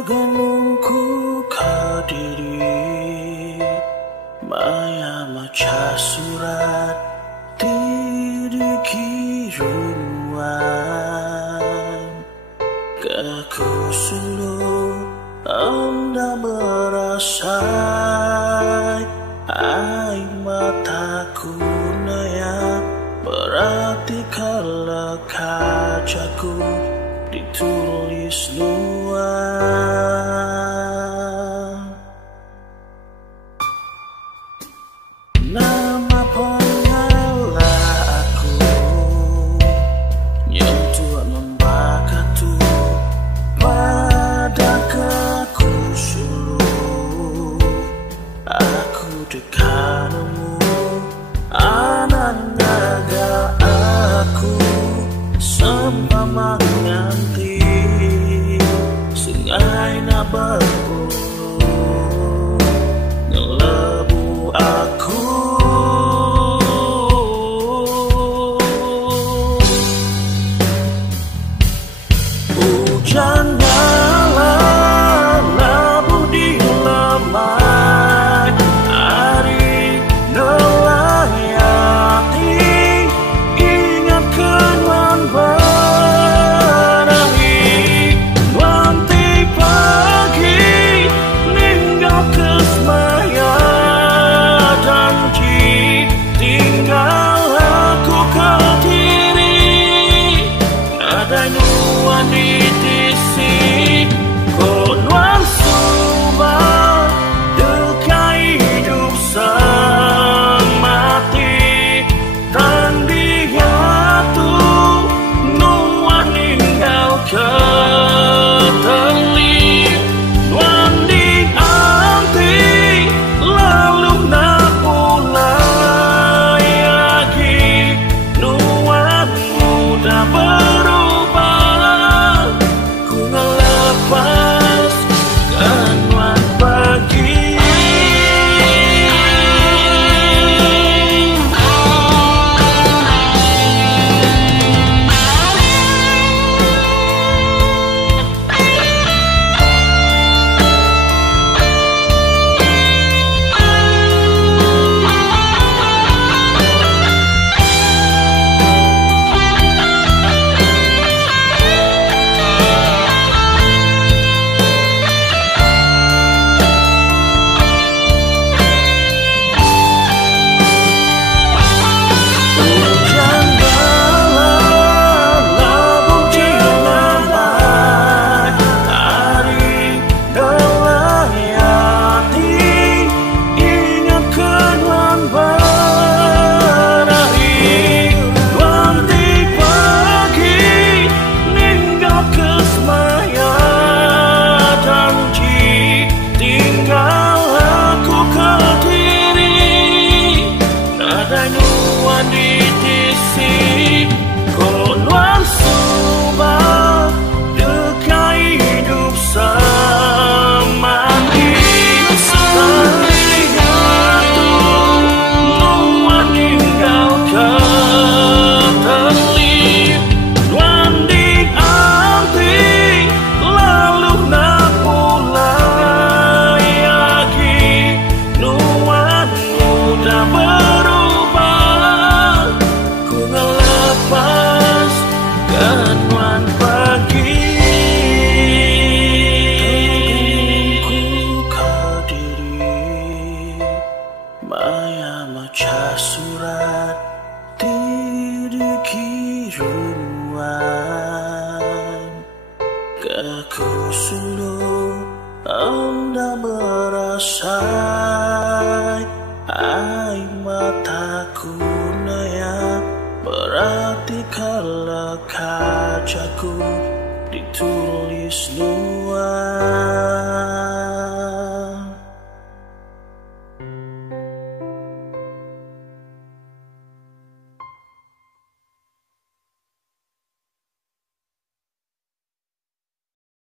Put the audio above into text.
Ganungku kadiri Maya maca surat Tiri kiruan Kaku sulu Anda merasai Ai mataku naya Berarti kalau kacaku ditulis luar Nama pengalah aku Nyentuh membakatu pada kaku sulu Aku dekatmu Ananaga aku Sampai menganti Sungai na berbulu Ngelebu aku Hujan ngalah labu di lemai Hari nelayati Ingatkan wanbarahi Wanti pagi Ninggal kesmaya Janji tinggal aku kediri Ada nuan di Konuan subah dekai hidup sang mati Tandi hatu nuan ninggal keteli Nuan di anti lalu nak mulai lagi Nuan mudah berubah Ku ngelepas ganuan pagi Konuan subah dekai hidup sang mati Tadi hatu nuan ninggal keteli Nuan di anti lalu nak mulai lagi Nuan mudah berubah Ku ngelepas ganuan pagi Ku kadiri Maya maca surat Tiri kiruan Kaku sulu Anda merasai Ai mataku naya Berarti kalau kacaku ditulis luar